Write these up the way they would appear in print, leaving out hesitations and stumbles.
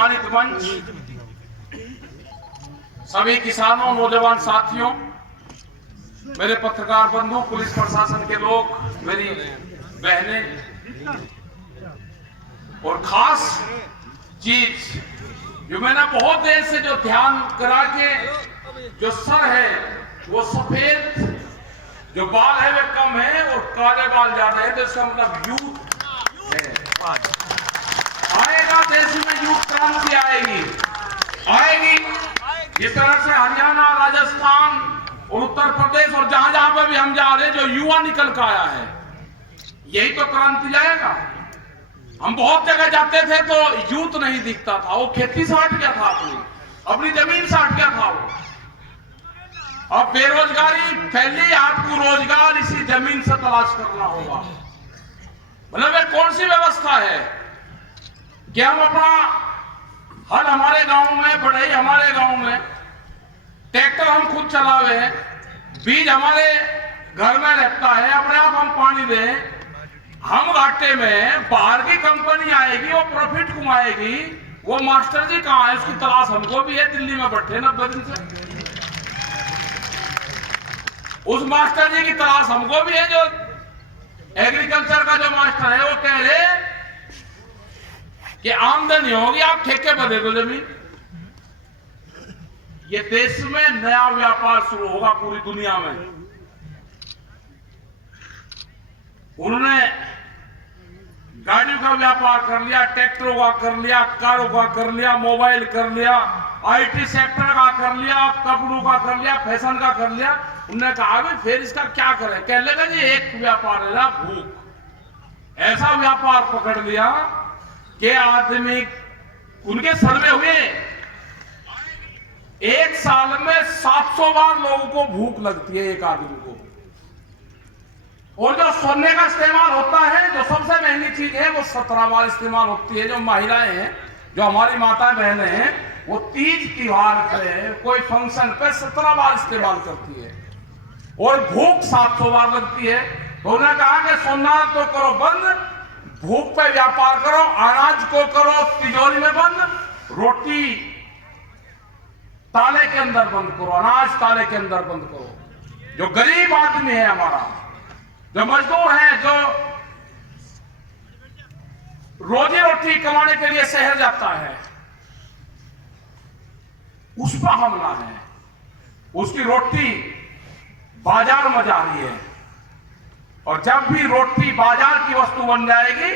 सम्मानित मंच, सभी किसानों, नौजवान साथियों, मेरे पत्रकार बंधु, पुलिस प्रशासन के लोग, मेरी बहनें, और खास चीज जो मैंने बहुत देर से जो ध्यान करा के जो सर है वो सफेद, जो बाल है वे कम है और काले बाल ज्यादा है, तो इसका मतलब यूथ है। आएगा देश में यूथ क्रांति आएगी। जिस तरह से हरियाणा, राजस्थान और उत्तर प्रदेश और जहां जहां पर भी हम जा रहे हैं, जो युवा निकल कर आया है, यही तो क्रांति लाएगा। हम बहुत जगह जाते थे तो यूथ नहीं दिखता था, वो खेती से हट गया था, अपनी जमीन से हट गया था वो। अब बेरोजगारी फैली, आपको रोजगार इसी जमीन से तलाश करना होगा। मतलब ये कौन सी व्यवस्था है कि हम अपना हल हमारे गांव में, बढ़ई हमारे गांव में, ट्रैक्टर हम खुद चलावे हैं, बीज हमारे घर में रहता है, अपने आप हम पानी दें, हम घाटे में, बाहर की कंपनी आएगी, वो प्रॉफिट कमाएगी, वो मास्टर जी कहाँ है, उसकी तलाश हमको भी है, दिल्ली में बैठे 90 दिन से। उस मास्टर जी की तलाश हमको भी है, जो एग्रीकल्चर का जो मास्टर है, वो कह रहे कि आमदनी होगी, आप ठेके पर दे दो जमीन। ये देश में नया व्यापार शुरू होगा पूरी दुनिया में। उन्होंने गाड़ियों का व्यापार कर लिया, ट्रैक्टरों का कर लिया, कारों का कर लिया, मोबाइल कर लिया, आईटी सेक्टर का कर लिया, कपड़ों का कर लिया, फैशन का कर लिया। उन्होंने कहा भी फिर इसका क्या करें, कह लेगा जी एक व्यापार है भूख। ऐसा व्यापार पकड़ लिया कि आदमी, उनके सर्वे हुए, एक साल में 700 बार लोगों को भूख लगती है एक आदमी को। और जो सोने का इस्तेमाल होता है, जो सबसे महंगी चीज है, वो 17 बार इस्तेमाल होती है। जो महिलाएं हैं, जो हमारी माता बहनें हैं, वो तीज त्योहार पे, कोई फंक्शन पे 17 बार इस्तेमाल करती है, और भूख 700 बार लगती है। तो उन्होंने कहा कि सोना तो करो बंद, भूख पे व्यापार करो, अनाज को करो तिजोरी में बंद, रोटी ताले के अंदर बंद करो, अनाज ताले के अंदर बंद करो। जो गरीब आदमी है हमारा, जो मजदूर है, जो रोजी रोटी कमाने के लिए शहर जाता है, उस पर हमला है। उसकी रोटी बाजार में जा रही है, और जब भी रोटी बाजार की वस्तु बन जाएगी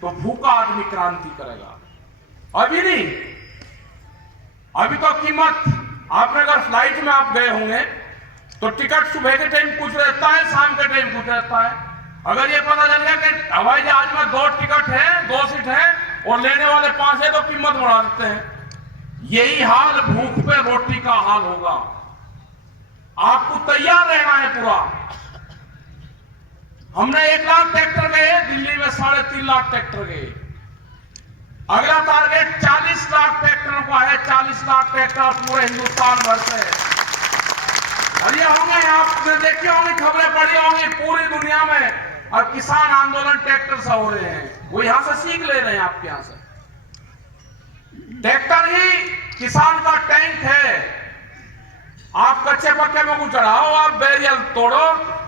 तो भूखा आदमी क्रांति करेगा। अभी नहीं, अभी तो कीमत, आपने अगर फ्लाइट में आप गए होंगे तो टिकट सुबह के टाइम कुछ रहता है, शाम के टाइम कुछ रहता है। अगर ये पता चल गया कि हवाई जहाज में 2 टिकट है, 2 सीट है और लेने वाले 5 है, तो कीमत बढ़ा देते हैं। यही हाल भूख पे रोटी का हाल होगा। आपको तैयार रहना है पूरा। हमने 1 लाख ट्रैक्टर गए, दिल्ली में 3.5 लाख ट्रैक्टर गए। अगला टारगेट 40 लाख ट्रैक्टरों का है, 40 लाख ट्रैक्टर पूरे हिंदुस्तान भर से। और ये होंगे, आपने देखी होंगी, खबरें पढ़ी होंगी पूरी दुनिया में। और किसान आंदोलन ट्रैक्टर से हो रहे हैं, वो यहां से सीख ले रहे हैं आपके यहां से। ट्रैक्टर ही किसान का टैंक है। आप कच्चे पक्के में कुछ चढ़ाओ, आप बैरियर तोड़ो,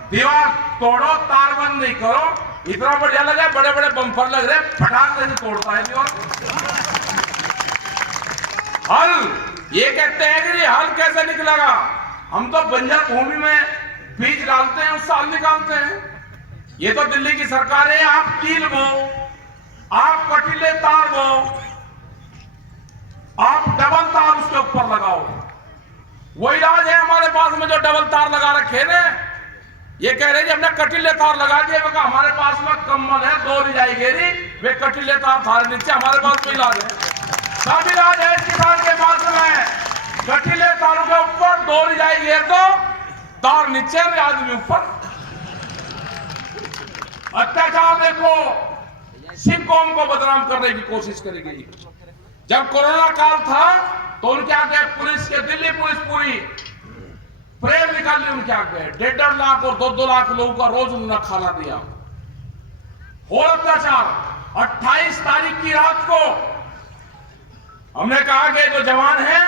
दीवार तोड़ो, तारबंदी करो, इतना बढ़िया लगे, बड़े बड़े बम्पर लग रहे, फटाक से तोड़ता है दीवार। हल, ये कहते हैं कि हल कैसे निकलेगा? हम तो बंजर भूमि में बीज डालते हैं, उस साल निकालते हैं। ये तो दिल्ली की सरकार है, आप कील बो, आप कटीले तार बो, आप डबल तार उसके ऊपर लगाओ। वो इलाज है हमारे पास में जो डबल तार लगा रखे ने। ये कह रहे हैं हमने कटीले तार लगा दिए, हमारे पास में कम्बल है, 2 रिजाई घेरी, वे कटीले तार थारे नीचे, हमारे पास में इलाज है। सब इलाज है किसान के पास में। कटीले तारों के ऊपर 2 रिजाई घेर दो, तार नीचे, आदमी ऊपर। अत्याचार देखो, सिख कौम को बदनाम करने की कोशिश करेगी। जब कोरोना काल था तो उनके आगे पुलिस के, दिल्ली पुलिस पूरी प्रेम निकाल ली उनके आगे। 1.5 लाख और 2-2 लाख लोगों का रोज उन्होंने खाना दिया। और अत्याचार 28 तारीख की रात को हमने कहा कि जो जवान हैं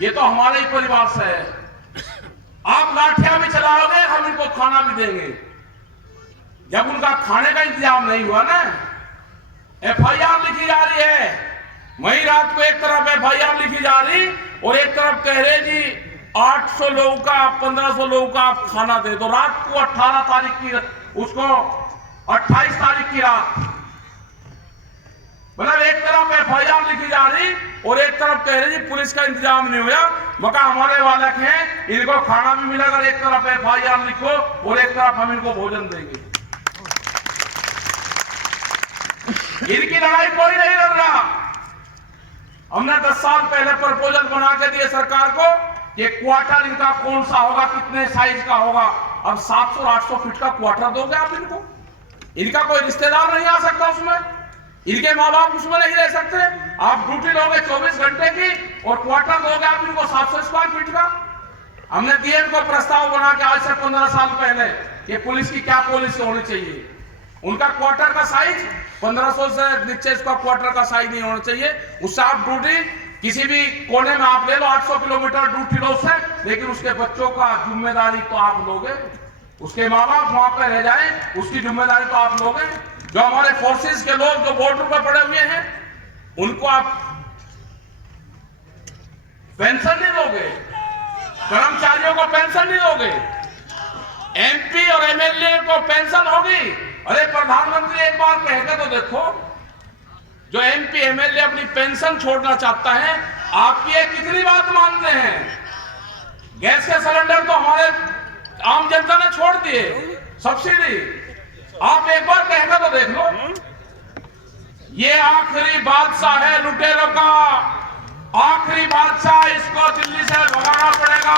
ये तो हमारे ही परिवार से है, आप लाठियां भी चलाओगे हम इनको खाना भी देंगे। जब उनका खाने का इंतजाम नहीं हुआ ना, एफआईआर लिखी जा रही है, वही रात को एक तरफ एफआईआर लिखी जा रही और एक तरफ कह रहे जी 800 लोगों का 1500 लोगों का आप खाना दे दो। रात को 18 तारीख की उसको 28 तारीख की रात, मतलब एक तरफ एफआईआर लिखी जा रही और एक तरफ कह रहे जी पुलिस का इंतजाम नहीं हुआ, मका हमारे बालक हैं इनको खाना भी मिलेगा। एक तरफ एफआईआर लिखो और एक तरफ हम इनको भोजन देंगे। इनकी लड़ाई कोई नहीं लड़ रहा। हमने 10 साल पहले प्रपोजल बना के दिए सरकार को कि क्वार्टर इनका कौन सा होगा, कितने साइज का होगा। अब 700 800 फीट का क्वार्टर दोगे आप इनको? इनका कोई रिश्तेदार नहीं आ सकता उसमें, इनके माँ बाप उसमें नहीं रह सकते। आप ड्यूटी लोगे 24 घंटे की और क्वार्टर दोगे आप इनको 700 स्क्वायर फीट का। हमने दिए इनको प्रस्ताव बना के आज से 15 साल पहले कि पुलिस की क्या पॉलिसी होनी चाहिए। उनका क्वार्टर का साइज 1500 से नीचे इसका क्वार्टर का साइज नहीं होना चाहिए। उससे आप ड्यूटी किसी भी कोने में आप ले लो, 800 किलोमीटर ड्यूटी लो उससे, लेकिन उसके बच्चों का जिम्मेदारी तो आप लोगे, उसके माँ बाप वहां पे रह जाए उसकी जिम्मेदारी तो आप लोगे। जो हमारे फोर्सेस के लोग जो बॉर्डर पर पड़े हुए हैं उनको आप पेंशन नहीं दोगे, कर्मचारियों को पेंशन नहीं दोगे, एमपी और एमएलए को पेंशन होगी। अरे प्रधानमंत्री एक बार कह के तो देखो, जो एमपी एमएलए अपनी पेंशन छोड़ना चाहता है, आपकी ये कितनी बात मानते हैं? गैस के सिलेंडर तो हमारे आम जनता ने छोड़ दिए, सब्सिडी। आप एक बार कह के तो देख लो। ये आखिरी बादशाह है लुटेरों का, आखिरी बादशाह, इसको दिल्ली से भगाना पड़ेगा।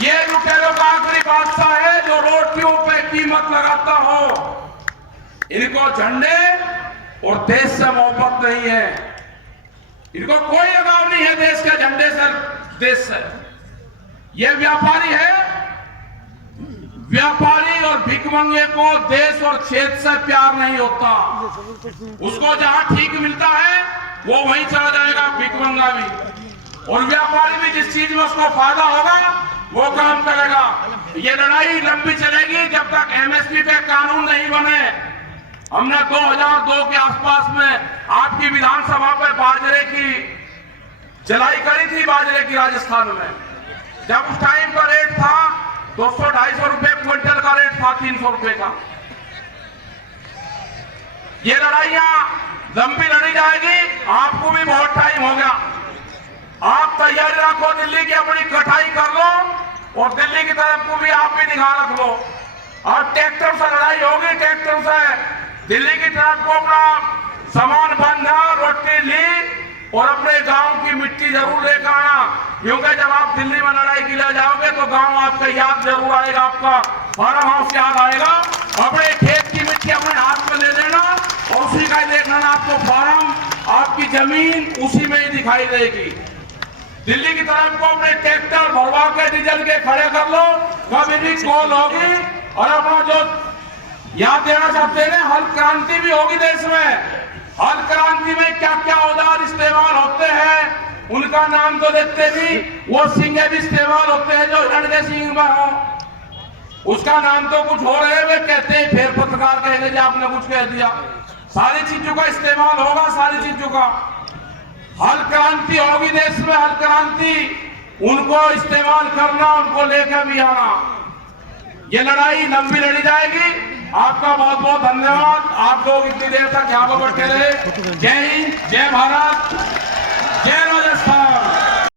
ये लुटेरों का आखिरी बादशाह है जो रोटियों पे कीमत लगाता हो। इनको झंडे और देश से मोहब्बत नहीं है, इनको कोई लगाव नहीं है देश के झंडे से, देश से। ये व्यापारी है, व्यापारी और भिखमंगे को देश और क्षेत्र से प्यार नहीं होता। उसको जहां ठीक मिलता है वो वहीं चला जाएगा, भिखमंगा भी। और व्यापारी भी जिस चीज में उसको फायदा होगा वो काम करेगा। ये लड़ाई लंबी चलेगी जब तक एमएसपी पे कानून नहीं बने। हमने 2002 के आसपास में आपकी विधानसभा पर बाजरे की जलाई करी थी, बाजरे की राजस्थान में। जब उस टाइम का रेट था 200-250 रुपए क्विंटल का रेट था, 300 रुपए का। ये लड़ाइयां लंबी लड़ी जाएगी, आपको भी बहुत टाइम हो गया। आप तैयारी रखो, दिल्ली की अपनी कटाई कर लो और दिल्ली की तरफ को भी आप भी निगाह रख लो। और ट्रैक्टर से लड़ाई होगी, ट्रैक्टर से दिल्ली की तरफ को अपना सामान बांधा, रोटी ली और अपने गांव की मिट्टी जरूर लेकर आना, क्योंकि जब आप दिल्ली में लड़ाई के लिए जाओगे तो गांव आपका याद जरूर आएगा, आपका फार्म हाउस याद आएगा। अपने खेत की मिट्टी अपने हाथ में ले लेना और उसी का ही देखना, आपको फार्म, आपकी जमीन उसी में ही दिखाई देगी। दिल्ली की तरफ को अपने ट्रैक्टर भरवा के डीजल के खड़े कर लो, कभी भी कॉल होगी। और अपना जो याद देना चाहते हैं, हल क्रांति भी होगी देश में। हल क्रांति में क्या क्या औजार इस्तेमाल होते हैं उनका नाम तो लेते भी, वो सिंगे भी इस्तेमाल होते हैं जो हिरण के सिंग में हो, उसका नाम तो कुछ हो रहे वे कहते हैं, फिर पत्रकार कहेंगे जी आपने कुछ कह दिया। सारी चीजों का इस्तेमाल होगा, सारी चीजों का। हल क्रांति होगी देश में, हल क्रांति, उनको इस्तेमाल करना, उनको लेकर भी आना। ये लड़ाई लंबी लड़ी जाएगी। आपका बहुत बहुत धन्यवाद, आप लोग इतनी देर तक यहाँ पर बैठे रहे। जय हिंद, जय भारत, जय राजस्थान।